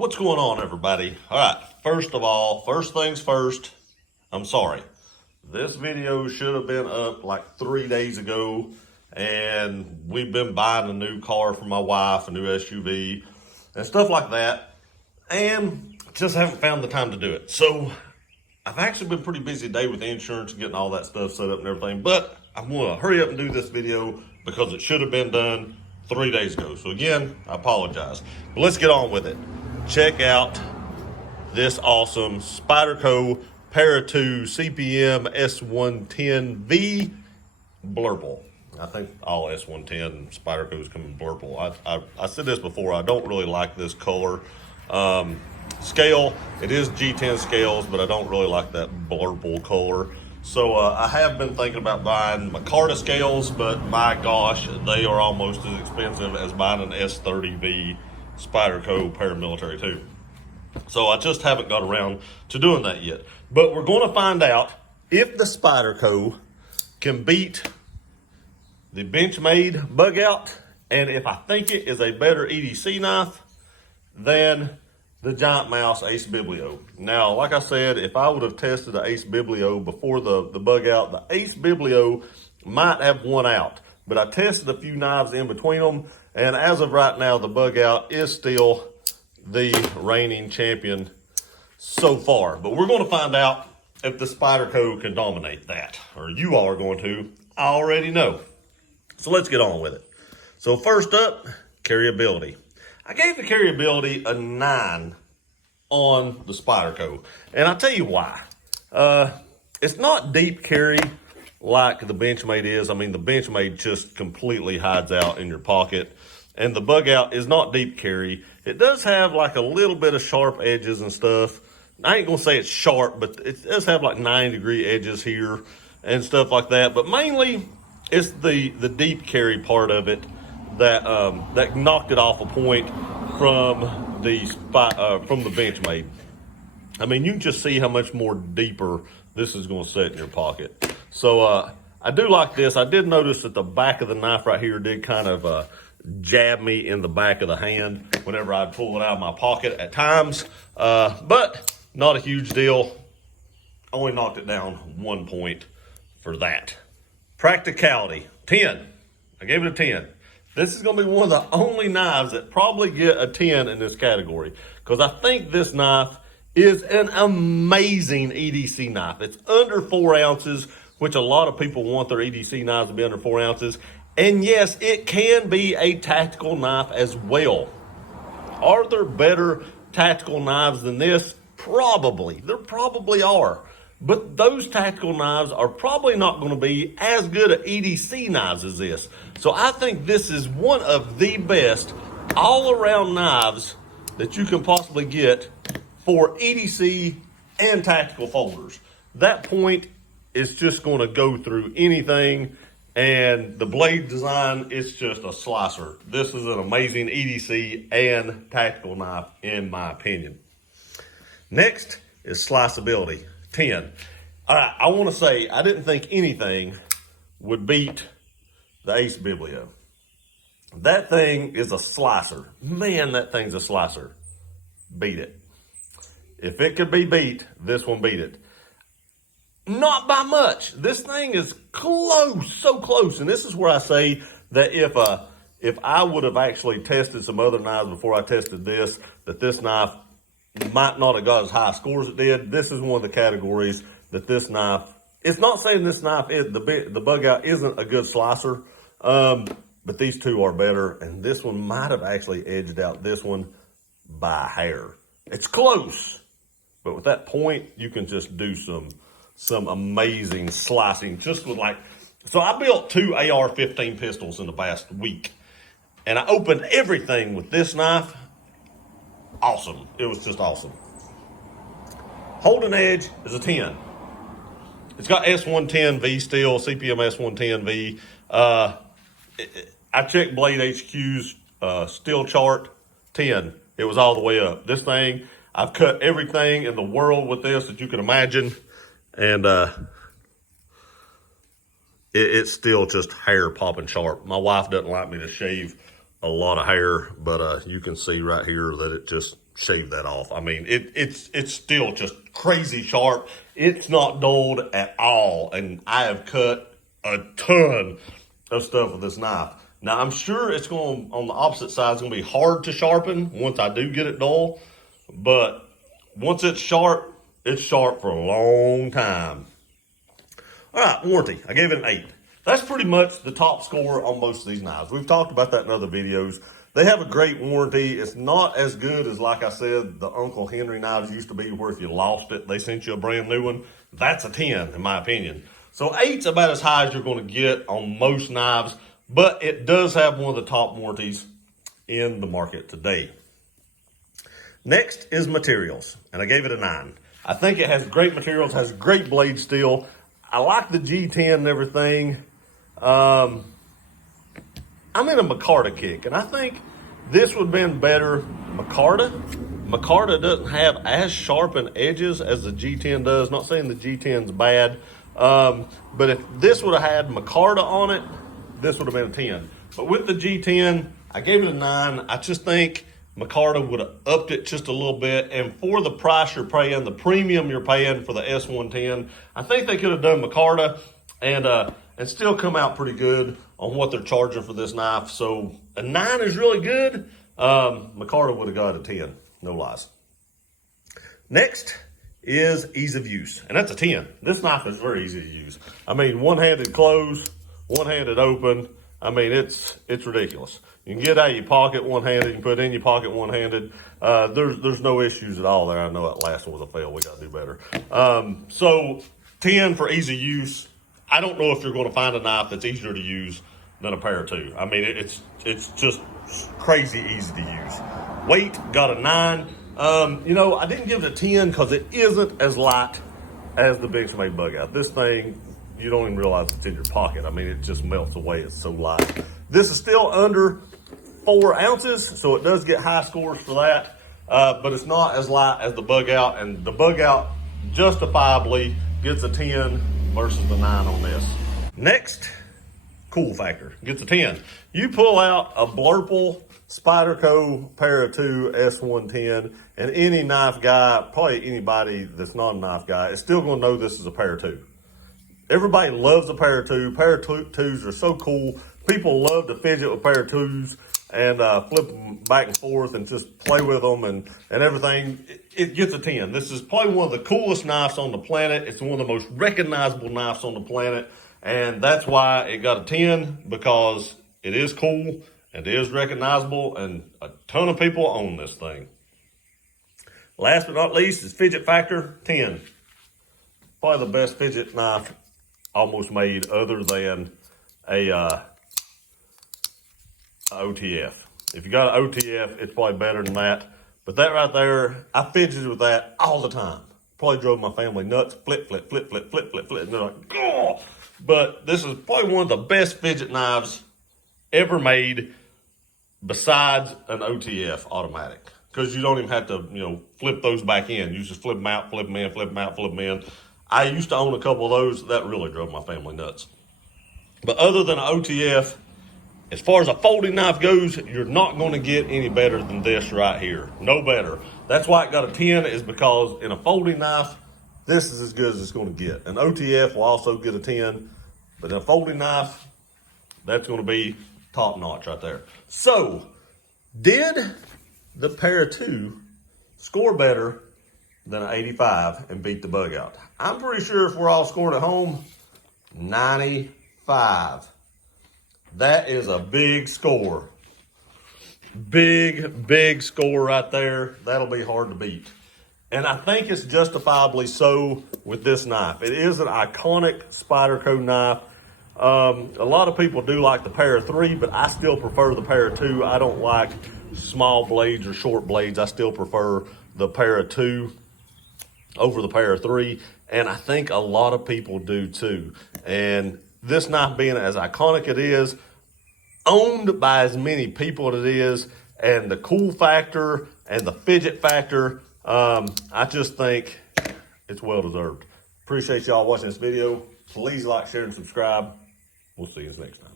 What's going on, everybody? All right, first things first, I'm sorry. This video should have been up like 3 days ago, and we've been buying a new car for my wife, a new SUV, and stuff like that, and just haven't found the time to do it. So I've actually been pretty busy today with the insurance and getting all that stuff set up and everything, but I'm going to hurry up and do this video because it should have been done 3 days ago. So again, I apologize. But let's get on with it. Check out this awesome Spyderco Paramilitary CPM S110V blurple. I think all S110 Spydercos come in blurple. I said this before, I don't really like this color. Scale, it is G10 scales, but I don't really like that blurple color. So I have been thinking about buying Micarta scales, but my gosh, they are almost as expensive as buying an S30V Spyderco Paramilitary too. So I just haven't got around to doing that yet. But we're going to find out if the Spyderco can beat the Benchmade bug out, and if I think it is a better EDC knife than the Giant Mouse Ace Biblio. Now, like I said, if I would have tested the Ace Biblio before the bug out, the Ace Biblio might have won out. But I tested a few knives in between them, and as of right now, the bug out is still the reigning champion so far. But we're going to find out if the Spyderco can dominate that, or you all are going to. I already know. So let's get on with it. So first up, carryability. I gave the carryability a 9 on the Spyderco, and I'll tell you why. It's not deep carry like the Benchmade is. I mean, the Benchmade just completely hides out in your pocket, and the bug out is not deep carry. It does have like a little bit of sharp edges and stuff. I ain't gonna say it's sharp, but it does have like 90-degree edges here and stuff like that. But mainly, it's the deep carry part of it that that knocked it off a point from the Benchmade. I mean, you can just see how much more deeper this is going to sit in your pocket. So I do like this. I did notice that the back of the knife right here did kind of jab me in the back of the hand whenever I'd pull it out of my pocket at times, but not a huge deal. Only knocked it down 1 point for that. Practicality, 10. I gave it a 10. This is going to be one of the only knives that probably get a 10 in this category, because I think this knife is an amazing EDC knife. It's under 4 ounces, which a lot of people want their EDC knives to be under 4 ounces. And yes, it can be a tactical knife as well. Are there better tactical knives than this? Probably. There probably are. But those tactical knives are probably not going to be as good at EDC knives as this. So I think this is one of the best all-around knives that you can possibly get for EDC and tactical folders. That point is just going to go through anything, and the blade design is just a slicer. This is an amazing EDC and tactical knife, in my opinion. Next is sliceability. 10. All right, I want to say I didn't think anything would beat the Ace Biblio. That thing is a slicer. Man, that thing's a slicer. Beat it. If it could be beat, this one beat it. Not by much. This thing is close, so close. And this is where I say that if I would have actually tested some other knives before I tested this, that this knife might not have got as high scores it did. This is one of the categories that this knife, it's not saying this knife is, the bug out isn't a good slicer, but these two are better, and this one might have actually edged out this one by a hair. It's close, but with that point, you can just do some amazing slicing just with like, so I built 2 AR-15 pistols in the past week, and I opened everything with this knife. Awesome. It was just awesome. Holding edge is a 10. It's got S110V still, CPM S110V. I checked Blade HQ's steel chart, 10. It was all the way up. This thing, I've cut everything in the world with this that you can imagine, and it's still just hair popping sharp. My wife doesn't like me to shave a lot of hair, but you can see right here that it just shaved that off. I mean, it's still just crazy sharp. It's not dulled at all, and I have cut a ton of stuff with this knife. Now, I'm sure it's going, on the opposite side, it's going to be hard to sharpen once I do get it dull, but once it's sharp for a long time. All right, warranty. I gave it an 8. That's pretty much the top score on most of these knives. We've talked about that in other videos. They have a great warranty. It's not as good as, like I said, the Uncle Henry knives used to be, where if you lost it, they sent you a brand new one. That's a 10, in my opinion. So 8's about as high as you're going to get on most knives, but it does have one of the top warranties in the market today. Next is materials, and I gave it a 9. I think it has great materials, has great blade steel. I like the G10 and everything. I'm in a micarta kick, and I think this would have been better micarta. Micarta doesn't have as sharpened edges as the G10 does. Not saying the G10's bad, but if this would have had micarta on it, this would have been a 10. But with the G10, I gave it a 9. I just think micarta would have upped it just a little bit, and for the price you're paying, the premium you're paying for the S110, I think they could have done micarta and still come out pretty good on what they're charging for this knife. So a 9 is really good. Micarta would have got a 10, no lies. Next is ease of use, and that's a 10. This knife is very easy to use. I mean, one-handed close, one-handed open. I mean, it's ridiculous. You can get out of your pocket one-handed, you can put it in your pocket one-handed. There's no issues at all there. I know that last one was a fail. We got to do better. So 10 for easy use. I don't know if you're going to find a knife that's easier to use than a Para-2. I mean, it's just crazy easy to use. Weight, got a 9. You know, I didn't give it a 10 because it isn't as light as the Benchmade Bug Out. This thing, you don't even realize it's in your pocket. I mean, it just melts away. It's so light. This is still under 4 ounces, so it does get high scores for that, but it's not as light as the Bug Out, and the Bug Out justifiably gets a 10 versus the 9 on this. Next, cool factor, gets a 10. You pull out a Blurple Spyderco Para-2 S110, and any knife guy, probably anybody that's not a knife guy, is still going to know this is a Para-2. Everybody loves a Para-2. Para-2s are so cool. People love to fidget with Para-2s and flip them back and forth and just play with them and everything. It gets a 10. This is probably one of the coolest knives on the planet. It's one of the most recognizable knives on the planet, and that's why it got a 10, because it is cool and it is recognizable, and a ton of people own this thing. Last but not least is fidget factor, 10. Probably the best fidget knife almost made, other than a OTF. If you got an OTF, it's probably better than that. But that right there, I fidgeted with that all the time. Probably drove my family nuts. Flip, flip, flip, flip, flip, flip, flip. And they're like, oh! But this is probably one of the best fidget knives ever made, besides an OTF automatic. Because you don't even have to, flip those back in. You just flip them out, flip them in, flip them out, flip them in. I used to own a couple of those. That really drove my family nuts. But other than an OTF, as far as a folding knife goes, you're not going to get any better than this right here. No better. That's why it got a 10, is because in a folding knife, this is as good as it's going to get. An OTF will also get a 10, but in a folding knife, that's going to be top notch right there. So, did the Para-2 score better than an 85 and beat the Bug Out? I'm pretty sure if we're all scoring at home, 95. That is a big score. Big score right there. That'll be hard to beat. And I think it's justifiably so with this knife. It is an iconic Spyderco knife. A lot of people do like the Para-3, but I still prefer the Para-2. I don't like small blades or short blades. I still prefer the Para-2 over the Para-3, and I think a lot of people do too. And this knife, being as iconic it is, owned by as many people as it is, and the cool factor and the fidget factor, I just think it's well deserved. Appreciate y'all watching this video. Please like, share, and subscribe. We'll see you next time.